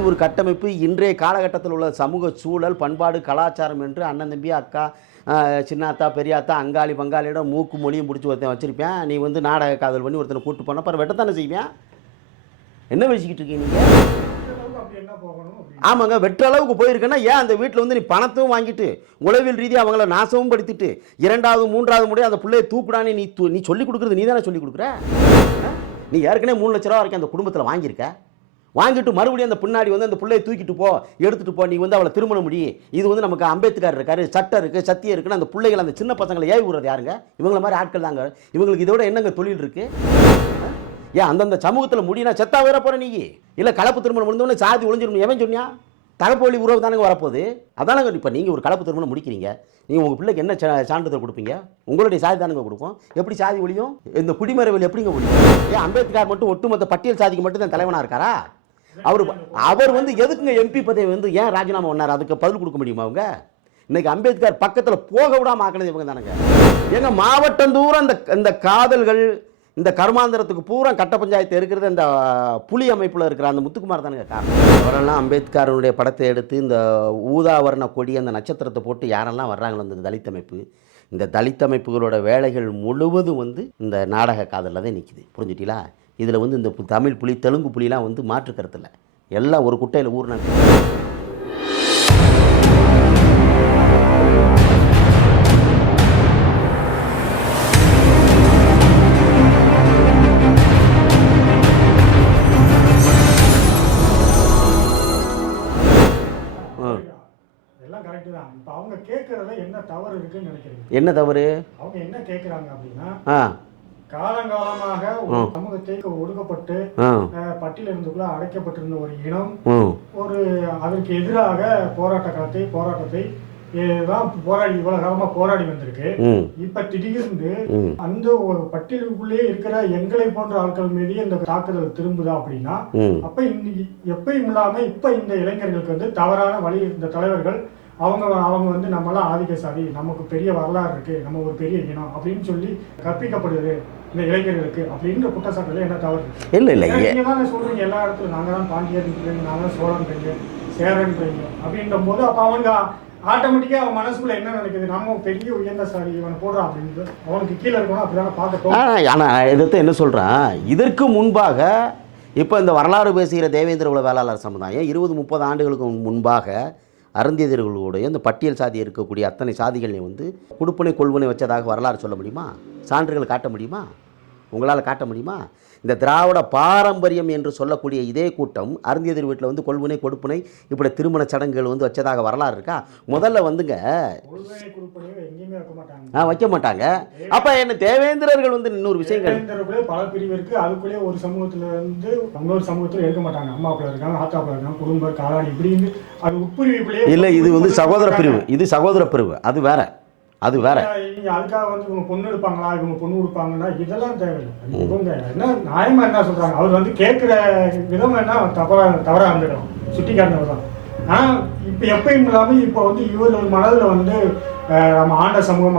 இப்படி ஒரு கட்டமைப்பு இன்றைய காலகட்டத்தில் உள்ள சமூக சூழல், பண்பாடு, கலாச்சாரம் என்று அண்ணன் தம்பி, அக்கா, சின்னாத்தா, பெரியாத்தா, அங்காளி பங்காளியோட மூக்கு மொழியும் பிடிச்சி ஒருத்தன் வச்சுருப்பேன். நீ வந்து நாடக காதல் பண்ணி ஒருத்தனை கூப்பிட்டு போனால் அப்புறம் வெட்டத்தானே செய்வேன். என்ன பேசிக்கிட்டு இருக்கீங்க நீங்கள்? ஆமாங்க, வெற்ற அளவுக்கு போயிருக்கேன்னா ஏன் அந்த வீட்டில் வந்து நீ பணத்தையும் வாங்கிட்டு உளவியல் ரீதியாக அவங்கள நாசமும் படுத்திட்டு 2வது 3வது முறை அந்த பிள்ளையை தூக்குடான்னு நீ சொல்லிக் கொடுக்குறது நீ தானே சொல்லிக் கொடுக்குற. நீ ஏற்கனவே 3 லட்ச ரூபா வரைக்கும் அந்த குடும்பத்தில் வாங்கியிருக்க. வாங்கிட்டு மறுபடியும் அந்த பின்னாடி வந்து அந்த பிள்ளையை தூக்கிட்டு போ, எடுத்துகிட்டு போ, நீ வந்து அவளை திருமணம் முடி, இது வந்து நமக்கு அம்பேத்கர் இருக்காரு, சட்டம் இருக்குது, சத்தியம் இருக்குன்னு அந்த பிள்ளைகள் அந்த சின்ன பசங்களை ஏவி விடுறது யாருங்க? இவங்கள மாதிரி ஆட்கள் தாங்க. இவங்களுக்கு இதோட என்னங்க தொழில் இருக்குது? ஏன் அந்தந்த சமூகத்தில் முடினா செத்தா வேற போகிற நீ? இல்லை கலப்பு திருமணம் முடிந்தோடனே சாதி ஒழிஞ்சிடணும் எவன் சொன்னியா? தகப்பு வழி உறவு தானங்க வரப்போகுது. அதானங்க இப்போ நீங்கள் ஒரு கலப்பு திருமணம் முடிக்கிறீங்க, நீங்கள் உங்கள் பிள்ளைக்கு என்ன சான்றிதழ் கொடுப்பீங்க? உங்களுடைய சாதி தானுங்க கொடுக்கும். எப்படி சாதி ஒழியும்? இந்த குடிமரவில் எப்படிங்க ஒழியும்? ஏன் அம்பேத்கர் மட்டும் ஒட்டுமொத்த பட்டியல் சாதிக்கு மட்டும் தான் தலைவனாக இருக்காரா? அவர் வந்து எதுக்குங்க எம்பி பதவி வந்து ஏன் ராஜினாமா பண்ணார்? அதுக்கு பதில் கொடுக்க முடியுமா அவங்க? இன்னைக்கு அம்பேத்கர் பக்கத்தில் போக விடாம ஆக்கினது இவங்க தானுங்க. எங்க மாவட்டம் தூரம் இந்த காதல்கள், இந்த கர்மாந்திரத்துக்கு பூரா கட்ட பஞ்சாயத்து இருக்கிறது இந்த புலி அமைப்பில் இருக்கிற அந்த முத்துக்குமார் தானுங்க காரணம். அவரெல்லாம் அம்பேத்கருடைய படத்தை எடுத்து இந்த ஊதாவரண கொடி அந்த நட்சத்திரத்தை போட்டு யாரெல்லாம் வர்றாங்களோ இந்த தலித் அமைப்பு, இந்த தலித் அமைப்புகளோட வேலைகள் முழுவதும் வந்து இந்த நாடக காதலில் தான் நிற்கிது. புரிஞ்சுட்டீங்களா? இதில் வந்து இந்த தமிழ் புலி, தெலுங்கு புலிலாம் வந்து மாற்று கருத்தில் எல்லாம் ஒரு குட்டையில் ஊர்னாங்க. அவங்க கேட்கறதுல என்ன தவறு இருக்குன்னு நினைக்கிறீங்க? என்ன தவறு? அவங்க என்ன கேட்கறாங்க அப்படின்னா, காலங்காலமாக ஒரு சமூகத்தை ஒடுக்கப்பட்டு பட்டியல் இருந்துக்குள்ள அடைக்கப்பட்டிருந்த ஒரு இனம் ஒரு அதற்கு எதிராக போராட்டத்தை போராடி இவ்வளவு காலமா போராடி வந்திருக்கு. இப்ப திடீர்னு அந்த ஒரு பட்டியலுக்குள்ளே இருக்கிற எங்களை போன்ற ஆட்கள் மீது இந்த தாக்குதல் திரும்புதா அப்படின்னா, அப்ப எப்பயும் இல்லாம இப்ப இந்த இளைஞர்களுக்கு வந்து தவறான வழி இந்த தலைவர்கள் அவங்க வந்து நம்மளாம் ஆதிக்க சாதி, நமக்கு பெரிய வரலாறு இருக்கு, நம்ம ஒரு பெரிய இனம் அப்படின்னு சொல்லி கற்பிக்கப்படுது இந்த இளைஞர்களுக்கு அப்படின்ற குற்றச்சாட்டுல என்ன தவறு? இல்ல நீங்க தானே சொல்றீங்க எல்லா இடத்துல நாங்க தான் பாண்டியன், நாங்க தான் சோழன்றீங்க, சேரன்றீங்க அப்படின்ற போது அப்ப அவங்க ஆட்டோமேட்டிக்கா அவன் மனசுக்குள்ள என்ன நினைக்குது? நம்ம பெரிய உயர்ந்த சாதி இவனை போடுறான் அப்படின்னு அவனுக்கு கீழே இருக்கணும் அப்படிதான் பார்க்கட்டும். ஆனால் இதைத்தான் என்ன சொல்கிறேன், இதற்கு முன்பாக இப்போ இந்த வரலாறு பேசுகிற தேவேந்திர குல வேளாளர் சமுதாயம் 20-30 ஆண்டுகளுக்கு முன்பாக அருந்தியர்களுடைய இந்த பட்டியல் சாதி இருக்கக்கூடிய அத்தனை சாதிகளையும் வந்து கொடுப்பனை கொள்வனை வச்சதாக வரலாறு சொல்ல முடியுமா? சான்றுகள் காட்ட முடியுமா? உங்களால் காட்ட முடியுமா? இந்த திராவிட பாரம்பரியம் என்று சொல்லக்கூடிய இதே கூட்டம் அருந்தியதர் வீட்டில் வந்து கொள்வனை கொடுப்பனை இப்படி திருமண சடங்குகள் வந்து வச்சதாக வரலாறு இருக்கா? முதல்ல வந்துங்க வைக்க மாட்டாங்க. அப்ப என்ன தேவேந்திரர்கள் வந்து இன்னொரு விஷயங்கள் பல பிரிவு இருக்கு, அதுக்குள்ளேயே ஒரு சமூகத்துல இருந்து இன்னொரு சமூகத்துல இருக்க மாட்டாங்க. அம்மாப்புல இருக்காங்க, ஆத்தாப்புல இருக்காங்க, குடும்ப காலாடி இப்படி அது உட்பிரிவுக்குள்ளேயே இல்லை. இது வந்து சகோதர பிரிவு, இது சகோதர பிரிவு, அது வேற. அதுக்காக வந்து இவங்க பொண்ணு எடுப்பாங்களா, இவங்க பொண்ணு கொடுப்பாங்களா, இதெல்லாம் தேவையில்லை. என்ன நியாயமா என்ன சொல்றாங்க, அவர் வந்து கேட்கிற விதம் என்ன தவறா இருந்துடும், சுட்டி காட்டினவர் தான். ஆனா இப்ப எப்பயும் இல்லாம இப்ப வந்து இவர்கள் மனதில் வந்து நம்ம ஆண்ட சமூகம்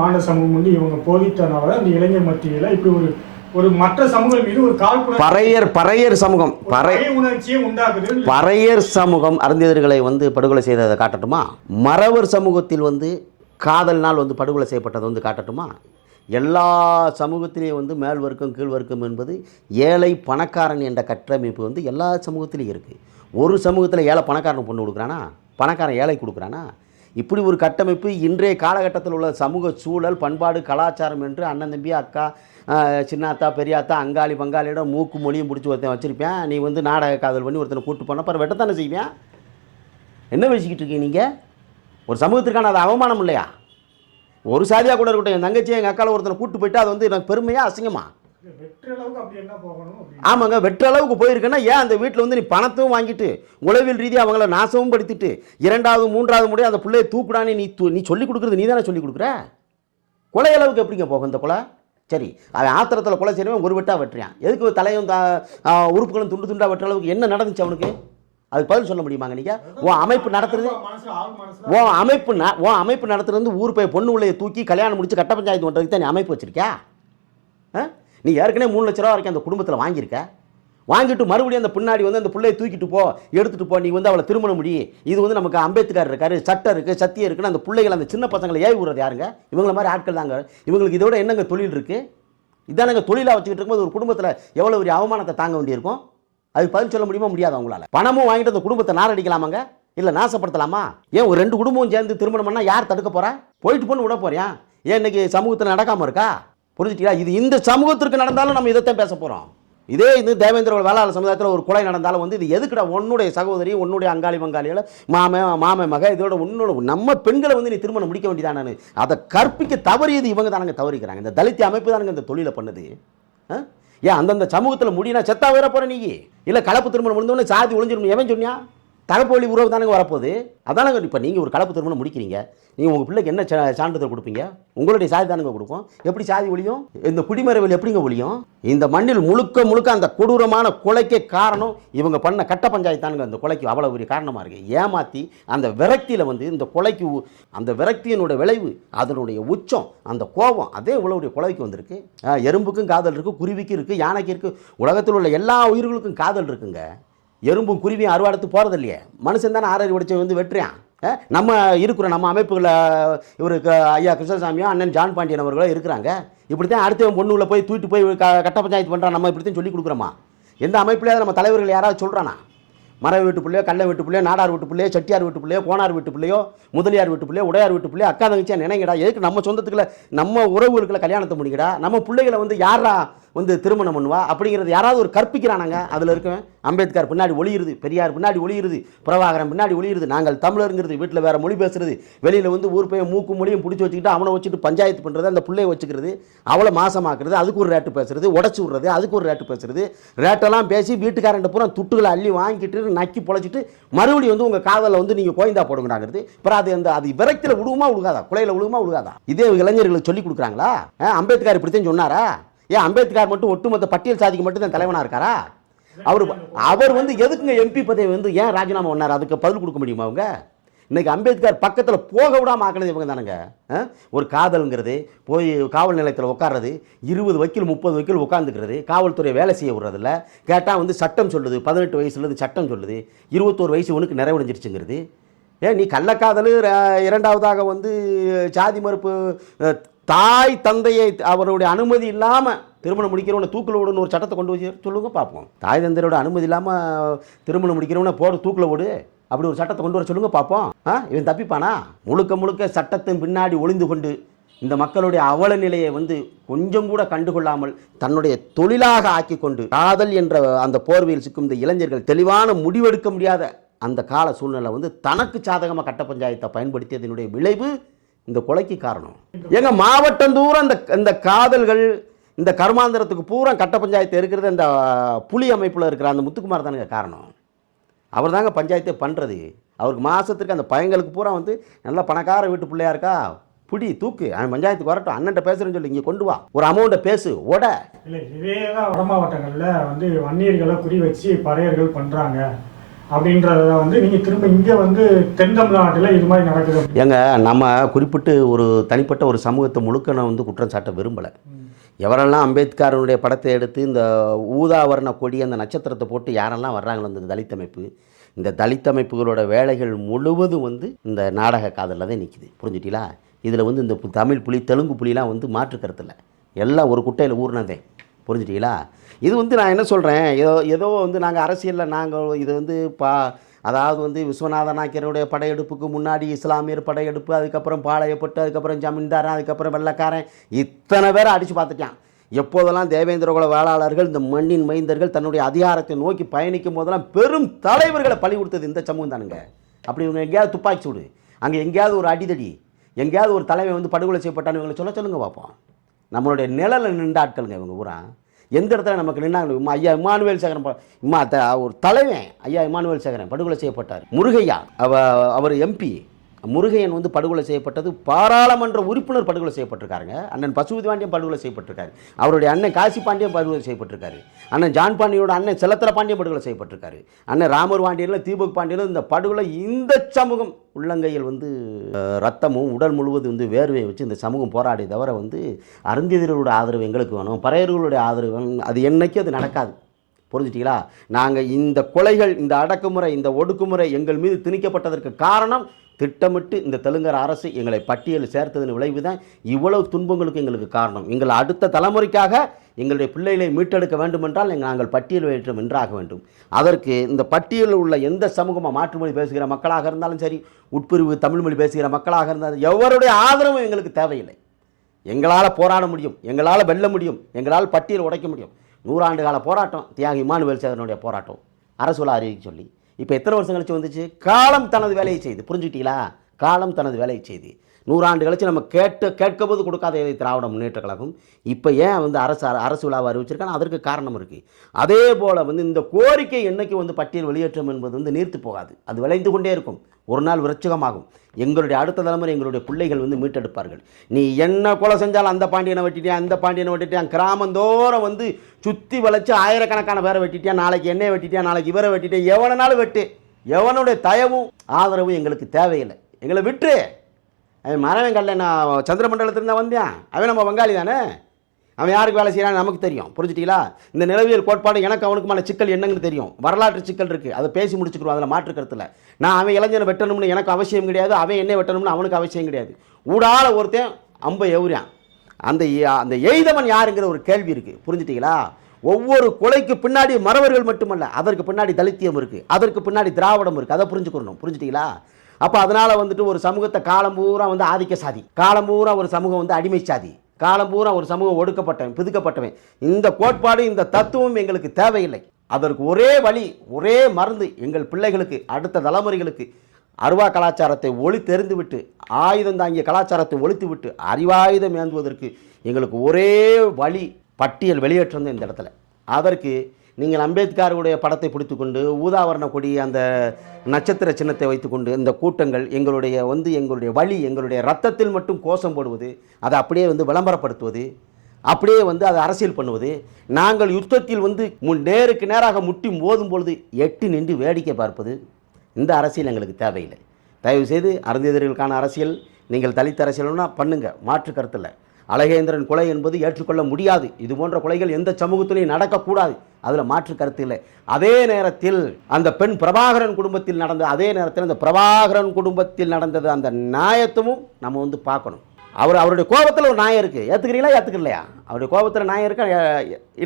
வந்து இவங்க போதித்தனால அந்த இளைஞர் மத்தியில இப்படி ஒரு மற்ற சமூகம் மீது ஒரு பறையர் சமூகம் உணர்ச்சியை உண்டாக்குது. பறையர் சமூகம் அருந்தியர்களை வந்து படுகொலை செய்ததை காட்டட்டுமா? மறவர் சமூகத்தில் வந்து காதல் நாள் வந்து படுகொலை செய்யப்பட்டதை வந்து காட்டட்டுமா? எல்லா சமூகத்திலையும் வந்து மேல் வர்க்கம் கீழ் வர்க்கம் என்பது ஏழை பணக்காரன் என்ற கட்டமைப்பு வந்து எல்லா சமூகத்திலையும் இருக்குது. ஒரு சமூகத்தில் ஏழை பணக்காரன் பொண்ணு கொடுக்குறானா, பணக்காரன் ஏழை கொடுக்குறானா? இப்படி ஒரு கட்டமைப்பு இன்றைய காலகட்டத்தில் உள்ள சமூக சூழல், பண்பாடு, கலாச்சாரம் என்று அண்ணன் தம்பி, அக்கா, சின்னாத்தா, பெரியாத்தா, அங்காளி பங்காளியோட மூக்கு மொழியும் பிடிச்சி ஒருத்தன் வச்சுருப்பேன். நீ வந்து நாடக காதல் பண்ணி ஒருத்தனை கூப்பிட்டு போனால் அப்புறம் வெட்டத்தானே செய்வேன். என்ன பேசிக்கிட்டு இருக்கீங்க நீங்கள்? ஒரு சமூகத்திற்கான அது அவமானம் இல்லையா? ஒரு சாதியாக கூட இருக்கட்டும், என் தங்கச்சி எங்கள் அக்காவில் ஒருத்தனை கூப்பிட்டு போயிட்டு அது வந்து எனக்கு பெருமையா அசிங்கமா? ஆமாங்க, வெற்ற அளவுக்கு போயிருக்கேன்னா ஏன் அந்த வீட்டில் வந்து நீ பணத்தையும் வாங்கிட்டு உளவியல் ரீதியாக அவங்கள நாசமும் படுத்திட்டு 2வது 3வது முறை அந்த பிள்ளையை தூக்குடான்னு நீ சொல்லிக் கொடுக்குறது நீ தானே சொல்லிக் கொடுக்குற. கொலை அளவுக்கு எப்படிங்க போகும் இந்த கொலை? சரி, அவன் ஆத்திரத்தில் கொலை செய்யறவன் ஒரு வெட்டா வெட்டுறான், எதுக்கு தலையும் உறுப்புகளும் துண்டு துண்டா வெட்டுற அளவுக்கு என்ன நடந்துச்சு அவனுக்கு? அதுக்கு பதில் சொல்ல முடியுமாங்க? நீங்கள் உன் அமைப்பு நடத்துறது வந்து ஊர் போய் பொண்ணு உள்ளே தூக்கி கல்யாணம் முடிச்சு கட்ட பஞ்சாயத்து பண்ணுறதுக்கு தான் நீ அமைப்பு வச்சிருக்கியா? நீ ஏற்கனவே 3 லட்ச ரூபா வரைக்கும் அந்த குடும்பத்தில் வாங்கியிருக்க. வாங்கிட்டு மறுபடியும் அந்த பின்னாடி வந்து அந்த பிள்ளையை தூக்கிட்டு போ, எடுத்துகிட்டு போ, நீ வந்து அவளை திருமணம் முடி, இது வந்து நமக்கு அம்பேத்கர் இருக்காரு, சட்டம் இருக்குது, சத்தியம் இருக்குன்னு அந்த பிள்ளைகள் அந்த சின்ன பசங்களை ஏவி விடுறது யாருங்க? இவங்கள மாதிரி ஆட்கள் தாங்க. இவங்களுக்கு இதோட என்னங்க தொழில் இருக்குது? இதானங்க தொழிலாக வச்சுக்கிட்டு இருக்கும்போது ஒரு குடும்பத்தில் எவ்வளோ பெரிய அவமானத்தை தாங்க வேண்டியிருக்கும்? அதுக்கு பதில் சொல்ல முடியுமா? முடியாது அவங்களால. பணமும் வாங்கிட்டு அந்த குடும்பத்தை நாரடிக்கலாமாங்க? இல்லை நாசப்படுத்தலாமா? ஏன் ஒரு 2 குடும்பமும் சேர்ந்து திருமணம் பண்ணால் யார் தடுக்க போகிறா? போயிட்டு போன்னு விட போறியா? ஏன் இன்னைக்கு சமூகத்தில் நடக்காமல் இருக்கா? புரிஞ்சுட்டீங்களா? இது இந்த சமூகத்திற்கு நடந்தாலும் நம்ம இதைத்தான் பேச போகிறோம். இதே இது தேவேந்திர வேளாளர் சமுதாயத்தில் ஒரு கொலை நடந்தாலும் வந்து இது எதுக்குடா உன்னுடைய சகோதரி, உன்னுடைய அங்காளி பங்காளிகளை, மாம மக, இதோட உன்னோட நம்ம பெண்களை வந்து நீ திருமணம் முடிக்க வேண்டியதானு அதை கற்பிக்க தவறியது இவங்க தானங்க தவறிக்கிறாங்க. இந்த தலித் அமைப்பு தானுங்க இந்த தொழிலை பண்ணுது. ஏன் அந்தந்த சமூகத்தில் முடினா செத்தா வேற போற நீ? இல்லை கலப்பு திருமணம் முடிந்தோடனே சாதி ஒழிஞ்சிடணும் எவன் சொன்னியா? தகப்பு வழி உறவு தானங்க வரப்போகுது. அதானங்க இப்போ நீங்கள் ஒரு கலப்பு திருமணம் முடிக்கிறீங்க, நீங்கள் உங்கள் பிள்ளைக்கு என்ன சான்றிதழ் கொடுப்பீங்க? உங்களுடைய சாதி தானுங்க கொடுக்கும். எப்படி சாதி ஒழியும்? இந்த குடிமறைவில் எப்படிங்க ஒழியும்? இந்த மண்ணில் முழுக்க முழுக்க அந்த கொடூரமான கொலைக்கே காரணம் இவங்க பண்ண கட்ட பஞ்சாயத்து தானுங்க அந்த கொலைக்கு அவ்வளோ பெரிய காரணமாக இருக்குது. ஏமாற்றி அந்த விரக்தியில் வந்து இந்த கொலைக்கு அந்த விரக்தியினுடைய விளைவு, அதனுடைய உச்சம், அந்த கோபம், அதே இவ்வளோ கொலைக்கு வந்திருக்கு. எறும்புக்கும் காதல் இருக்குது, குருவிக்கும் இருக்குது, யானைக்கு இருக்குது, உலகத்தில் உள்ள எல்லா உயிர்களுக்கும் காதல் இருக்குங்க. எறும்பும் குருவியும் அறுவாடத்து போகிறது இல்லையே, மனுஷன் தானே ஆறறி உடைச்சு வந்து வெட்டுறான். நம்ம இருக்கிறோம், நம்ம அமைப்புகளை இவருக்கு ஐயா கிருஷ்ணசாமியோ அண்ணன் ஜான் பாண்டியன் அவர்களோ இருக்கிறாங்க. இப்படி தான் அடுத்தவன் பொண்ணுகளை போய் தூக்கிட்டு போய் கட்ட பஞ்சாயத்து பண்ணுறான். நம்ம இப்படி தான் சொல்லி கொடுக்குறோமா? எந்த அமைப்புலையாவது நம்ம தலைவர்கள் யாராவது சொல்கிறானா? மர வீட்டு பிள்ளையோ, கள்ள வீட்டு பிள்ளையோ, நாடார் வீட்டு பிள்ளையோ, செட்டியார் வீட்டு பிள்ளையோ, கோனார் வீட்டு பிள்ளையோ, முதலியார் வீட்டு பிள்ளையோ, உடையார் வீட்டு பிள்ளையோ, அக்கா தங்கச்சியா நினைங்கடா. எதுக்கு நம்ம சொந்தத்துக்குள்ள நம்ம உறவுகளுக்குள்ள கல்யாணத்தை முடிக்கடா? நம்ம பிள்ளைகளை வந்து யாரா வந்து திருமணம் பண்ணுவா அப்படிங்கிறது யாராவது ஒரு கற்பிக்கிறானாங்க? அதில் இருக்கவன் அம்பேத்கர் பின்னாடி ஒளியிருது, பெரியார் பின்னாடி ஒளியிருது, பிரபாகரன் பின்னாடி ஒளியிருது, நாங்கள் தமிழருங்கிறது, வீட்டில் வேறு மொழி பேசுறது, வெளியில் வந்து ஊர் பையன் மூக்கு மொழியும் பிடிச்சி வச்சுக்கிட்டு அவனை வச்சுட்டு பஞ்சாயத்து பண்ணுறது, அந்த பிள்ளையை வச்சுக்கிறது, அவளை மாசமாக்குறது, அதுக்கு ஒரு ரேட்டு பேசுறது, உடச்சி விடுறது, அதுக்கு ஒரு ரேட்டு பேசுறது, ரேட்டெல்லாம் பேசி வீட்டுக்காரன் பூரா துட்டுகளை அள்ளி வாங்கிட்டு நக்கி பொழைச்சிட்டு மறுபடியும் வந்து உங்கள் காதலில் வந்து நீங்கள் கோயந்தா போடுங்கிறாங்கிறது. அப்புறம் அது விரக்தியில் விழுவுமா விழுகாதா? கொலையில் விழுவுமா விழுகாதா? இதே இளைஞர்களுக்கு சொல்லி கொடுக்குறாங்களா? அம்பேத்கர் இப்படித்தான் சொன்னாரா? ஏன் அம்பேத்கர் மட்டும் ஒட்டுமொத்த பட்டியல் சாதிக்கு மட்டும் தான் தலைவனாக இருக்காரா? அவர் வந்து எதுக்குங்க எம்பி பதவி வந்து ஏன் ராஜினாமா பண்ணார்? அதுக்கு பதில் கொடுக்க முடியுமா அவங்க? இன்னைக்கு அம்பேத்கர் பக்கத்தில் போக விடாம ஆக்கினது இவங்க தானுங்க. ஒரு காதல்ங்கிறது போய் காவல் நிலையத்தில் உட்கார்றது, 20 வக்கீல் 30 வக்கீல் உட்காந்துக்கிறது, காவல்துறை வேலை செய்ய விடுறதில்ல. கேட்டால் வந்து சட்டம் சொல்லுது 18 வயசுலேருந்து சட்டம் சொல்லுது, 21 வயசு உனக்கு நிறைவடைஞ்சிருச்சுங்கிறது. ஏன் நீ கள்ளக்காதல், இரண்டாவதாக வந்து சாதி மறுப்பு, தாய் தந்தையை அவருடைய அனுமதி இல்லாமல் திருமணம் முடிக்கிறவனை தூக்கில் விடுன்னு ஒரு சட்டத்தை கொண்டு வச்சு சொல்லுங்க பார்ப்போம். தாய் தந்தையோட அனுமதி இல்லாமல் திருமணம் முடிக்கிறவனை போடு தூக்கில் விடு அப்படி ஒரு சட்டத்தை கொண்டு வர சொல்லுங்க பார்ப்போம். இவன் தப்பிப்பானா? முழுக்க முழுக்க சட்டத்தின் பின்னாடி ஒளிந்து கொண்டு இந்த மக்களுடைய அவல நிலையை வந்து கொஞ்சம் கூட கண்டுகொள்ளாமல் தன்னுடைய தொழிலாக ஆக்கி கொண்டு காதல் என்ற அந்த போர்வையில் சிக்கும் இந்த இளைஞர்கள் தெளிவான முடிவெடுக்க முடியாத அந்த கால சூழ்நிலை வந்து தனக்கு சாதகமாக கட்ட பஞ்சாயத்தை பயன்படுத்தியதனுடைய விளைவு இந்த கொலைக்கு காரணம். எங்க மாவட்டம் தூரம் இந்த காதல்கள், இந்த கர்மாந்திரத்துக்கு பூரா கட்ட பஞ்சாயத்து இருக்கிறது இந்த புலி அமைப்பில் இருக்கிற அந்த முத்துக்குமார் தானுங்க காரணம். அவர் தாங்க பஞ்சாயத்தை பண்ணுறது. அவருக்கு மாதத்துக்கு அந்த பையங்களுக்கு பூரா வந்து நல்லா பணக்கார வீட்டு பிள்ளையா இருக்கா, புடி தூக்கு, அவன் பஞ்சாயத்துக்கு வரட்டும், அண்ணன்ட்ட பேசுகிறேன்னு சொல்லி இங்கே கொண்டு வா, ஒரு அமௌண்ட்டை பேசு ஓட. இல்லை இதே தான் வட மாவட்டங்களில் வந்து வன்னியர்களை குறி வச்சு பறையர்கள் பண்ணுறாங்க அப்படின்றத வந்து நீங்கள் திரும்ப இங்கே வந்து தென் தமிழ்நாட்டில் இது மாதிரி நடக்குது. ஏங்க நம்ம குறிப்பிட்டு ஒரு தனிப்பட்ட ஒரு சமூகத்தை முழுக்க நான் வந்து குற்றம் சாட்ட விரும்பலை. எவரெல்லாம் அம்பேத்கருடைய படத்தை எடுத்து இந்த ஊதாவர்ண கொடி அந்த நட்சத்திரத்தை போட்டு யாரெல்லாம் வர்றாங்களோ இந்த தலித் அமைப்பு, இந்த தலித் அமைப்புகளோட வேலைகள் முழுவதும் வந்து இந்த நாடக காதலில் தான் நிற்கிது. புரிஞ்சுட்டீங்களா? இதில் வந்து இந்த தமிழ் புலி தெலுங்கு புலிலாம் வந்து மாற்று கருத்தில் எல்லாம் ஒரு குட்டையில் ஊர்னதே. புரிஞ்சுட்டீங்களா? இது வந்து நான் என்ன சொல்கிறேன், ஏதோ வந்து நாங்கள் அரசியலில் நாங்கள் இது வந்து அதாவது வந்து விஸ்வநாத நாயக்கருடைய படையெடுப்புக்கு முன்னாடி இஸ்லாமியர் படையெடுப்பு, அதுக்கப்புறம் பாளையப்பட்டு, அதுக்கப்புறம் ஜமீன்தாரன், அதுக்கப்புறம் வெள்ளக்காரன், இத்தனை பேரை அடித்து பார்த்துட்டான். எப்போதெல்லாம் தேவேந்திரகுல வேளாளர்கள் இந்த மண்ணின் மைந்தர்கள் தன்னுடைய அதிகாரத்தை நோக்கி பயணிக்கும் போதெல்லாம் பெரும் தலைவர்களை பழி கொடுத்தது இந்த சமூகம் தானுங்க. அப்படி இவங்க எங்கேயாவது துப்பாக்கி சூடு, அங்கே எங்கேயாவது ஒரு அடிதடி, எங்கேயாவது ஒரு தலைவன் வந்து படுகொலை செய்யப்பட்டான்னு இவங்களை சொல்லுங்க பார்ப்போம். நம்மளுடைய நிழலில் நின்ற ஆட்களுங்க இவங்க பூரா. எந்த இடத்துல நமக்கு நின்னாங்க? ஐயா இமானுவேல் சேகரன், ஒரு தலைவன் ஐயா இமானுவேல் சேகரன் படுகொலை செய்யப்பட்டார். முருகையா அவர் எம்பி முருகையன் வந்து படுகொலை செய்யப்பட்டது, பாராளுமன்ற உறுப்பினர் படுகொலை செய்யப்பட்டிருக்காருங்க. அண்ணன் பசுபதி பாண்டியன் படுகொலை செய்யப்பட்டிருக்காரு, அவருடைய அண்ணன் காசி பாண்டியன் படுகொலை செய்யப்பட்டிருக்காரு, அண்ணன் ஜான் பாண்டியனோட அண்ணன் செல்லத்திர பாண்டியன் படுகொலை செய்யப்பட்டிருக்காரு, அண்ணன் ராமர் பாண்டியனில் தீபக் பாண்டியனில் இந்த படுகொலை இந்த சமூகம் உள்ளங்கையில் வந்து ரத்தமும் உடல் முழுவதும் வந்து வேர்வையை வச்சு இந்த சமூகம் போராடி தவிர வந்து அருந்ததியர்களோட ஆதரவு எங்களுக்கு வேணும், பறையர்களுடைய ஆதரவு வேணும், அது என்னைக்கும் அது நடக்காது. புரிஞ்சுட்டீங்களா? நாங்கள் இந்த கொலைகள், இந்த அடக்குமுறை, இந்த ஒடுக்குமுறை எங்கள் மீது திணிக்கப்பட்டதற்கு காரணம் திட்டமிட்டு இந்த தெலுங்கர் அரசு எங்களை பட்டியலில் சேர்த்ததன் விளைவு தான் இவ்வளவு துன்பங்களுக்கு எங்களுக்கு காரணம். எங்கள் அடுத்த தலைமுறைக்காக எங்களுடைய பிள்ளைகளை மீட்டெடுக்க வேண்டுமென்றால் நாங்கள் பட்டியல் வெளியேற்றம் வென்றாக வேண்டும். அதற்கு இந்த பட்டியலில் உள்ள எந்த சமூகமாக மாற்றுமொழி பேசுகிற மக்களாக இருந்தாலும் சரி, உட்பிரிவு தமிழ் மொழி பேசுகிற மக்களாக இருந்தாலும் எவருடைய ஆதரவும் எங்களுக்கு தேவையில்லை. எங்களால் போராட முடியும், எங்களால் வெல்ல முடியும், எங்களால் பட்டியல் உடைக்க முடியும். 100 ஆண்டு கால போராட்டம், தியாகி இமானுவேல் சேகரனுடைய போராட்டம், அரசுல அறிவிக்க சொல்லி இப்போ எத்தனை வருஷம் கழிச்சு வந்துச்சு? காலம் தனது வேலையை செய்து. புரிஞ்சுட்டீங்களா? காலம் தனது வேலையை செய்து 100 ஆண்டு கழிச்சு நம்ம கேட்கும்போது கொடுக்காத திராவிட முன்னேற்ற கழகம் இப்போ ஏன் வந்து அரசு விழாவை அறிவிச்சிருக்காங்க? அதற்கு காரணம் இருக்குது. அதே போல் வந்து இந்த கோரிக்கை என்னைக்கு வந்து பட்டியல் வெளியேற்றம் என்பது வந்து நீர்த்து போகாது. அது விளைந்து கொண்டே இருக்கும். ஒரு நாள் விருட்சகமாகும். எங்களுடைய அடுத்த தலைமுறை, எங்களுடைய பிள்ளைகள் வந்து மீட்டெடுப்பார்கள். நீ என்ன கொலை செஞ்சாலும் அந்த பாண்டியனை வெட்டிட்டியா, அந்த பாண்டியனை வெட்டிட்டியா, கிராமந்தோறும் வந்து சுற்றி வளைச்சு ஆயிரக்கணக்கான பேரை வெட்டிட்டியா, நாளைக்கு என்னையை வெட்டிட்டியா, நாளைக்கு இவரை வெட்டிட்டியா, எவனாலும் வெட்டு. எவனுடைய தயவும் ஆதரவும் எங்களுக்கு தேவையில்லை. எங்களை விட்டு அவன் மரவன் கல்ல நான் சந்திரமண்டலத்திலிருந்து வந்தேன். அவன் நம்ம வங்காளி தானே. அவன் யாருக்கு வேலை செய்யறான்னு நமக்கு தெரியும். புரிஞ்சுட்டீங்களா? இந்த நிலவியல் கோட்பாடு எனக்கு அவனுக்குமான சிக்கல் என்னன்னு தெரியும். வரலாற்று சிக்கல் இருக்குது, அதை பேசி முடிச்சுக்கிறோம். அதில் மாற்று கருத்தில் நான் அவன் இளைஞனை வெட்டணும்னு எனக்கு அவசியம் கிடையாது, அவன் என்னை வெட்டணும்னு அவனுக்கு அவசியம் கிடையாது. ஊடால ஒருத்தன் அம்பை எவுறான். அந்த எய்தவன் யாருங்கிற ஒரு கேள்வி இருக்குது. புரிஞ்சுட்டீங்களா? ஒவ்வொரு கொலைக்கு பின்னாடி மறவர்கள் மட்டுமல்ல, அதற்கு பின்னாடி தலித்தியம் இருக்குது, அதற்கு பின்னாடி திராவிடம் இருக்குது. அதை புரிஞ்சுக்கணும். புரிஞ்சுட்டீங்களா? அப்போ அதனால் வந்துட்டு ஒரு சமூகத்தை காலம் பூரா வந்து ஆதிக்க சாதி, காலம் பூரா ஒரு சமூகம் வந்து அடிமை சாதி, காலம் பூரா ஒரு சமூகம் ஒடுக்கப்பட்டவன், பிதுக்கப்பட்டவன். இந்த கோட்பாடு, இந்த தத்துவம் எங்களுக்கு தேவையில்லை. அதற்கு ஒரே வழி, ஒரே மருந்து, எங்கள் பிள்ளைகளுக்கு, அடுத்த தலைமுறைகளுக்கு அருவா கலாச்சாரத்தை ஒழித்தெறிந்து விட்டு, ஆயுதம் தாங்கிய கலாச்சாரத்தை ஒழித்து விட்டு அறிவாயுதம் ஏந்துவதற்கு எங்களுக்கு ஒரே வழி பட்டியல் வெளியேற்றம் இந்த இடத்துல. அதற்கு நீங்கள் அம்பேத்கருடைய படத்தை பிடித்துக்கொண்டு ஊதாவரண கொடி அந்த நட்சத்திர சின்னத்தை வைத்துக்கொண்டு இந்த கூட்டங்கள் எங்களுடைய வழி, எங்களுடைய ரத்தத்தில் மட்டும் கோஷம் போடுவது, அதை அப்படியே வந்து விளம்பரப்படுத்துவது, அப்படியே வந்து அதை அரசியல் பண்ணுவது, நாங்கள் யுத்தத்தில் வந்து நேருக்கு நேராக முட்டி மோதும் பொழுது எட்டி நின்று வேடிக்கை பார்ப்பது, இந்த அரசியல் எங்களுக்கு தேவையில்லை. தயவுசெய்து அருந்ததியர்களுக்கான அரசியல், நீங்கள் தலித் அரசியல்னா பண்ணுங்கள், மாற்று கருத்தில். அழகேந்திரன் கொலை என்பது ஏற்றுக்கொள்ள முடியாது. இது போன்ற கொலைகள் எந்த சமூகத்திலையும் நடக்கக்கூடாது. அதில் மாற்று கருத்து இல்லை. அதே நேரத்தில் அந்த பெண் பிரபாகரன் குடும்பத்தில் நடந்த அதே நேரத்தில் அந்த பிரபாகரன் குடும்பத்தில் நடந்தது அந்த நியாயத்துவம் நம்ம வந்து பார்க்கணும். அவருடைய கோபத்தில் ஒரு நியாயம் இருக்குது. ஏற்றுக்கிறீங்களா, ஏற்றுக்கலையா? அவருடைய கோபத்தில் நியாயம் இருக்கா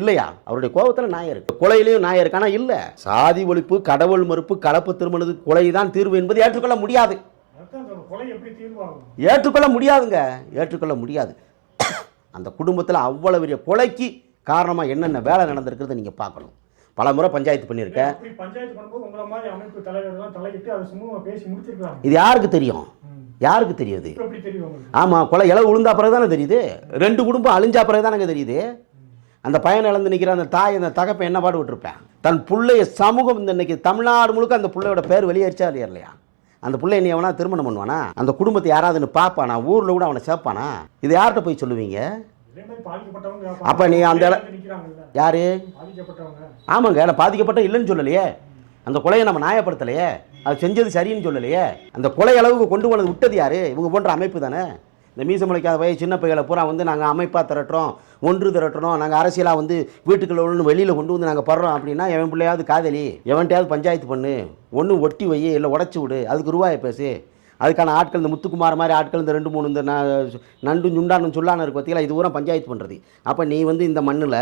இல்லையா? அவருடைய கோபத்தில் நியாயம் இருக்குது. கொலையிலையும் நியாயம் இருக்கு. ஆனால் இல்லை, சாதி ஒழிப்பு, கடவுள் மறுப்பு, கலப்பு திருமணது கொலை தான் தீர்வு என்பது ஏற்றுக்கொள்ள முடியாது. ஏற்றுக்கொள்ள முடியாதுங்க, ஏற்றுக்கொள்ள முடியாது. அந்த குடும்பத்தில் அவ்வளவு பெரிய கொலைக்கு காரணமாக என்னென்ன வேலை நடந்திருக்கிறது நீங்கள் பார்க்கணும். பல முறை பஞ்சாயத்து பண்ணியிருக்கேன். இது யாருக்கு தெரியும்? யாருக்கு தெரியுது? ஆமாம், கொலை இளவு விழுந்தா பிறகு தானே தெரியுது. 2 குடும்பம் அழிஞ்சா பிறகு தானே தெரியுது. அந்த பையன் இழந்து நிற்கிற அந்த தாய், அந்த தகப்பை என்ன பாடு விட்டுருப்பேன். தன் பிள்ளைய சமூகம் இந்த இன்னைக்கு தமிழ்நாடு முழுக்க அந்த பிள்ளையோட பேர் வெளியேறிச்சா இல்லையா? அந்த பிள்ளை நீ எவனா திருமணம் பண்ணுவானா? அந்த குடும்பத்தை யாராவதுன்னு பார்ப்பானா? ஊரில் கூட அவனை சேர்ப்பானா? இது யார்கிட்ட போய் சொல்லுவீங்க? அப்போ நீ அந்த யாரு? ஆமாங்க, நான் பாதிக்கப்பட்ட இல்லைன்னு சொல்லலையே. அந்த கொலையை நம்ம நியாயப்படுத்தலையே. அது செஞ்சது சரின்னு சொல்லலையே. அந்த கொலை அளவுக்கு கொண்டு போனது விட்டது யாரு? இவங்க போன்ற அமைப்பு தானே. இந்த மீசமுளைக்காத வயசு சின்ன பைகளை பூரா வந்து நாங்கள் அமைப்பாக திரட்டுறோம், ஒன்று திரட்டுறோம், நாங்கள் அரசியலாக வந்து வீட்டுக்குள்ள ஒன்று வெளியில் கொண்டு வந்து நாங்கள் படுறோம் அப்படின்னா எவன் பிள்ளையாவது காதலி, எவன்ட்டையாவது பஞ்சாயத்து பண்ணு, ஒன்று ஒட்டி வை, இல்லை உடச்சி விடு, அதுக்கு ரூபாயை பேசு. அதுக்கான ஆட்கள், இந்த முத்துக்குமார் மாதிரி ஆட்கள், இந்த 2 3 இந்த நண்டு சுண்டானு சொல்லான்னு இருக்கு பார்த்தீங்களா, இது பூரா பஞ்சாயத்து பண்ணுறது. அப்போ நீ வந்து இந்த மண்ணில்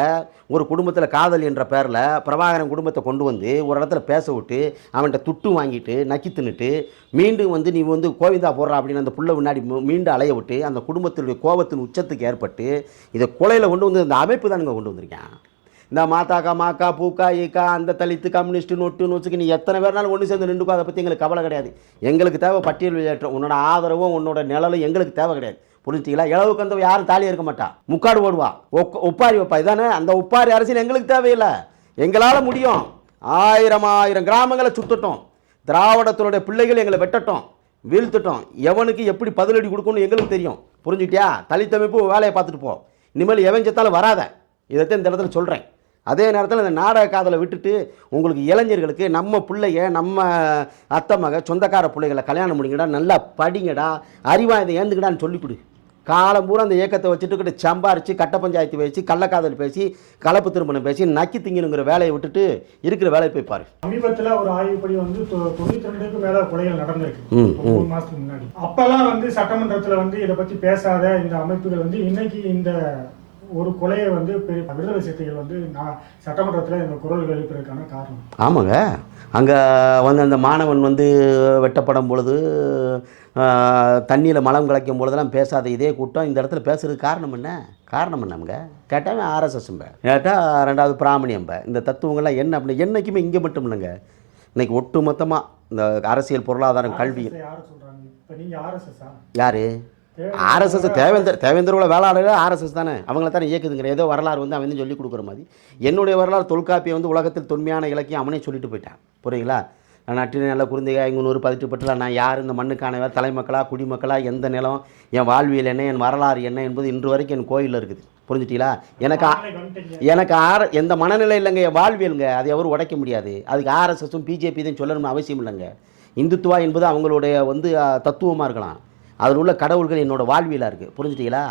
ஒரு குடும்பத்தில் காதல் என்ற பேரில் பிரபாகரன் குடும்பத்தை கொண்டு வந்து ஒரு இடத்துல பேச விட்டு அவன்கிட்ட துட்டு வாங்கிட்டு நக்கி தின்னுட்டு மீண்டும் வந்து நீ வந்து கோவிந்தா போடுறா அப்படின்னு அந்த புள்ள முன்னாடி மீண்டும் அலைய விட்டு அந்த குடும்பத்தினுடைய கோபத்தின் உச்சத்துக்கு ஏற்பட்டு இதை கொலையில் கொண்டு வந்து இந்த அமைப்பு தான் இங்கே கொண்டு வந்திருக்கேன். இந்த மாத்தாக்கா, மாக்கா, பூக்கா, ஈக்கா, அந்த தலித்து, கம்யூனிஸ்ட்டு, நொட்டு நொச்சுக்கு நீ எத்தனை பேர்னாலும் ஒன்று சேர்ந்து நின்றுக்கும். அதை பற்றி எங்களுக்கு கவலை கிடையாது. எங்களுக்கு தேவை பட்டியல் வெளியேற்றம். உன்னோட ஆதரவும் உன்னோட நிழலும் எங்களுக்கு தேவை கிடையாது. புரிஞ்சுங்களா? இளவுக்கு வந்து யாரும் தாலி இருக்க மாட்டா, முக்காடு ஓடுவா, ஒப்பாரி வைப்பா. இதானே அந்த ஒப்பாரி அரசியல் எங்களுக்கு தேவையில்லை. எங்களால் முடியும். 1000 கிராமங்களை சுத்தட்டும், திராவிடத்தினுடைய பிள்ளைகள் எங்களை வெட்டட்டும், வீழ்த்தட்டும். எவனுக்கு எப்படி பதிலடி கொடுக்கணும்னு எங்களுக்கு தெரியும். புரிஞ்சுட்டியா? தலித்தமைப்பு வேலையை பார்த்துட்டு போ. இனிமேல் எவன் செத்தாலும் வராத. இதைத்தான் இந்த இடத்துல சொல்கிறேன். அதே நேரத்தில் இந்த நாடக காதலை விட்டுட்டு உங்களுக்கு இளைஞர்களுக்கு நம்ம பிள்ளைய, நம்ம அத்தை மக, சொந்தக்கார பிள்ளைகளை கல்யாணம் பண்ணிங்கடா, நல்லா படிங்கடா, அறிவாயுதம் ஏந்துக்கடான்னு சொல்லிக் கொடு. காலம் பூரா அந்த இயக்கத்தை வச்சுட்டு சம்பாரித்து கட்ட பஞ்சாயத்து பேசி கள்ளக்காதல் பேசி கலப்பு திருமணம் பேசி நக்கி திங்கணுங்கிற வேலையை விட்டுட்டு இருக்கிற வேலையை போய் பாரு. சமீபத்தில் ஒரு ஆய்வுப்படி வந்து 92க்கு மேல கொலைகள் நடந்திருக்கு 3 மாசத்துக்கு முன்னாடி. அப்பெல்லாம் வந்து சட்டமன்றத்தில் வந்து இதை பத்தி பேசாத இந்த அமைப்புகள் வந்து இன்னைக்கு இந்த ஒரு கொலையை வந்து விடுதலை சிறுத்தைகள் வந்து நான் சட்டமன்றத்தில் இந்த குரல் எழுப்புறதுக்கான காரணம். ஆமாங்க, அங்கே வந்து அந்த மாணவன் வந்து வெட்டப்படும் பொழுது தண்ணியில் மலம் கலைக்கும் பொழுதெல்லாம் பேசாத இதே கூட்டம் இந்த இடத்துல பேசுறதுக்கு காரணம் என்ன? காரணம் என்னங்க கேட்டால் ஆர்எஸ்எஸ்ம்ப, கேட்டால் ரெண்டாவது பிராமணியம்ப. இந்த தத்துவங்கள்லாம் என்ன அப்படின்னு என்றைக்குமே இங்கே மட்டும் இல்லைங்க, இன்னைக்கு ஒட்டு மொத்தமாக இந்த அரசியல் பொருளாதாரம் கல்வி. யார் ஆர்எஸ்எஸ்? தேவேந்திரோட வேளாளர்கள் ஆர்எஸ்எஸ் தானே, அவங்கள தானே இயக்குதுங்கிற ஏதோ வரலாறு வந்து அவன் சொல்லி கொடுக்குற மாதிரி. என்னுடைய வரலாறு தொல்காப்பியை வந்து உலகத்தில் தொன்மையான இலக்கியம் அவனே சொல்லிட்டு போயிட்டான். புரியுங்களா? நட்டின நல்ல குருந்தையா இங்கூர் 18 பட்டில் நான் யார், இந்த மண்ணுக்கான தலைமக்களா குடிமக்களா, எந்த நிலம், என் வாழ்வியல் என்ன, என் வரலாறு என்ன என்பது இன்று வரைக்கும் என் கோயிலில் இருக்குது. புரிஞ்சுட்டீங்களா? எனக்கு எந்த மனநிலை இல்லைங்க, என் வாழ்வியலுங்க, அதை எவரும் உடைக்க முடியாது. அதுக்கு ஆர்எஸ்எஸும் பிஜேபி தான் சொல்லணும்னு அவசியம் இல்லைங்க. இந்துத்துவா என்பது அவங்களுடைய வந்து தத்துவமாக இருக்கலாம், அதில் உள்ள கடவுள்கள் என்னோடய வாழ்வியலாக இருக்குது. புரிஞ்சுட்டீங்களா?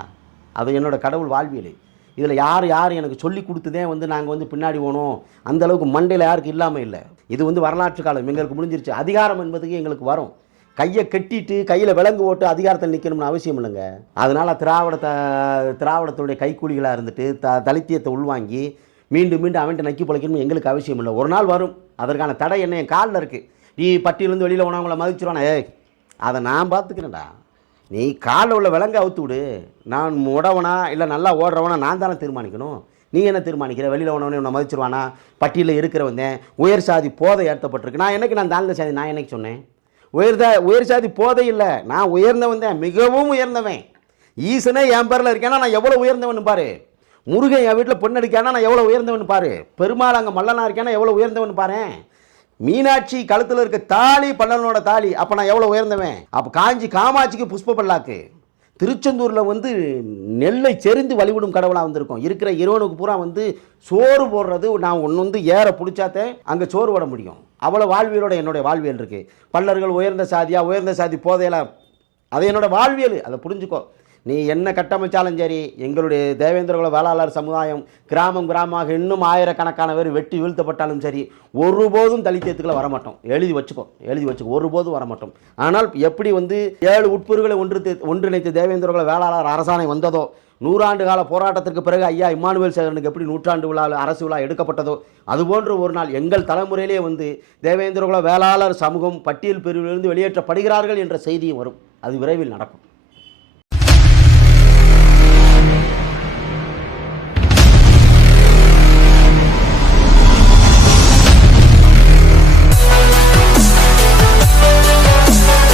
அது என்னோடய கடவுள் வாழ்வியல். இதில் யார் எனக்கு சொல்லி கொடுத்ததே வந்து நாங்கள் வந்து பின்னாடி போனோம் அந்தளவுக்கு மண்டையில் யாருக்கு இல்லாமல் இல்லை. இது வந்து வரலாற்று காலம் எங்களுக்கு முடிஞ்சிருச்சு. அதிகாரம் என்பதுக்கு எங்களுக்கு வரும், கையை கட்டிட்டு கையில் விலங்கு ஓட்டு அதிகாரத்தில் நிற்கணும்னு அவசியம் இல்லைங்க. அதனால் திராவிடத்துடைய கைக்கூலிகளாக இருந்துட்டு தலித்தியத்தை உள்வாங்கி மீண்டும் அவன்கிட்ட நக்கி பிழைக்கணும்னு எங்களுக்கு அவசியம் இல்லை. ஒரு நாள் வரும், அதற்கான தடை என்ன என் காலில் இருக்குது. நீ பட்டியலேருந்து வெளியில் போனவங்கள மதிச்சிருவானே, அதை நான் பார்த்துக்கிறேன்டா. நீ காலில் உள்ள விலங்கு அவுத்து விடு, நான் உடவனா இல்லை நல்லா ஓடுறவனா நான் தானே தீர்மானிக்கணும். நீ என்ன தீர்மானிக்கிற? வெளியில் ஓனவனே உன்னை மதிச்சிருவானா? பட்டியலில் இருக்கிறவன் உயர் சாதி போதை ஏற்றப்பட்டிருக்கு. நான் தாழ்ந்த சாதி நான் என்னைக்கு சொன்னேன்? உயர் சாதி போதை இல்லை, நான் உயர்ந்தவன் தான், மிகவும் உயர்ந்தவன். ஈசனே என் பேரில் இருக்கேன்னா நான் எவ்வளோ உயர்ந்தவன் பாரு. முருகன் என் வீட்டில் பொண்ணு அடிக்கானா நான் எவ்வளோ உயர்ந்தவன் பாரு. பெருமாள் அங்கே மல்லனா இருக்கேன்னா எவ்வளோ உயர்ந்தவன் பாரு. மீனாட்சி கழுத்தில் இருக்க தாலி பல்லனோட தாலி, அப்போ நான் எவ்வளோ உயர்ந்தவன். அப்போ காமாட்சிக்கு புஷ்ப பல்லாக்கு. திருச்செந்தூரில் வந்து நெல்லை செறிந்து வழிவிடும் கடவுளாக வந்திருக்கோம். இருக்கிற இறைவனுக்கு பூரா வந்து சோறு போடுறது, நான் ஒன்று வந்து ஏற பிடிச்சாத்தே அங்கே சோறு போட முடியும். அவ்வளோ வாழ்வியலோட என்னுடைய வாழ்வியல் இருக்குது. பல்லர்கள் உயர்ந்த சாதியா, உயர்ந்த சாதி போதையெல்லாம் அது என்னோட வாழ்வியல், அதை புரிஞ்சுக்கோ. நீ என்ன கட்டமைச்சாலும் சரி, எங்களுடைய தேவேந்திரகுல வேளாளர் சமுதாயம் கிராமமாக இன்னும் ஆயிரக்கணக்கான பேர் வெட்டி வீழ்த்தப்பட்டாலும் சரி, ஒருபோதும் தலித்தியத்துக்குள்ள வரமாட்டோம். எழுதி வச்சுக்கோ, ஒருபோதும் வரமாட்டோம். ஆனால் எப்படி வந்து 7 உட்பிரிவுகளை ஒன்றிணைத்து தேவேந்திரகுல வேளாளர் அரசாணை வந்ததோ, 100 ஆண்டு கால போராட்டத்திற்கு பிறகு ஐயா இம்மானுவேல் சேகரனுக்கு எப்படி 100ஆண்டு விழா அரசு விழா எடுக்கப்பட்டதோ, அதுபோன்று ஒரு நாள் எங்கள் தலைமுறையிலே வந்து தேவேந்திரகுல வேளாளர் சமூகம் பட்டியல் பிரிவிலிருந்து வெளியேற்றப்படுகிறார்கள் என்ற செய்தியும் வரும். அது விரைவில் நடக்கும்.